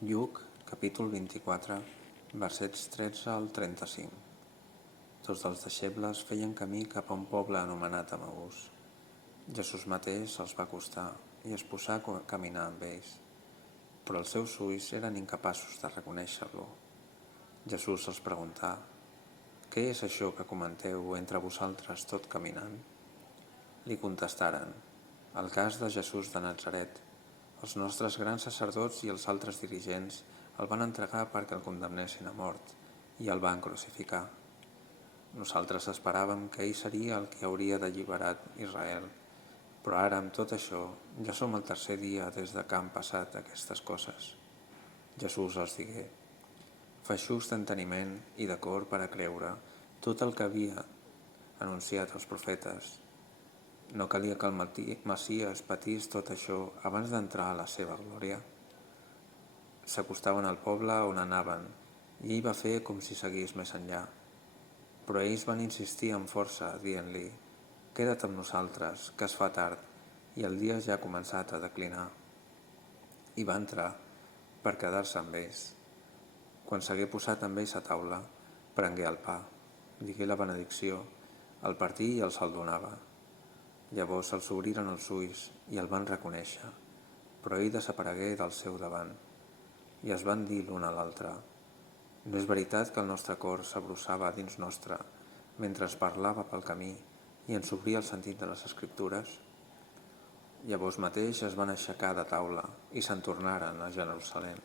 Lluc, capítol 24, versets 13 al 35. Dos dels deixebles feien camí cap a un poble anomenat Emaús. Jesús mateix se'ls va acostar i es posà a caminar amb ells, però els seus ulls eren incapaços de reconèixer-lo. Jesús els preguntà: «Què és això que comenteu entre vosaltres tot caminant?» Li contestaren: «El cas de Jesús de Natzaret. Els nostres grans sacerdots i els altres dirigents el van entregar perquè el condemnessin a mort i el van crucificar. Nosaltres esperàvem que ell seria el que hauria d'alliberar Israel, però ara amb tot això ja som el tercer dia des que han passat aquestes coses». Jesús els digué: «Feixucs d'enteniment i de cor per a creure tot el que havia anunciat els profetes. No calia que el Messies patís tot això abans d'entrar a la seva glòria». S'acostaven al poble on anaven i ell va fer com si seguís més enllà. Però ells van insistir amb força, dient-li: «Queda't amb nosaltres, que es fa tard i el dia ja ha començat a declinar». I va entrar per quedar-se amb ells. Quan s'hagué posat amb ells a taula, prengué el pa, digué la benedicció, el partí i els el donava. Llavors se'ls obriren els ulls i el van reconèixer, però ell desaparegué del seu davant. I es van dir l'un a l'altre: «No és veritat que el nostre cor s'abrossava dins nostre mentre es parlava pel camí i ens obria el sentit de les Escriptures?» Llavors mateix es van aixecar de taula i se'n tornaren a Jerusalem.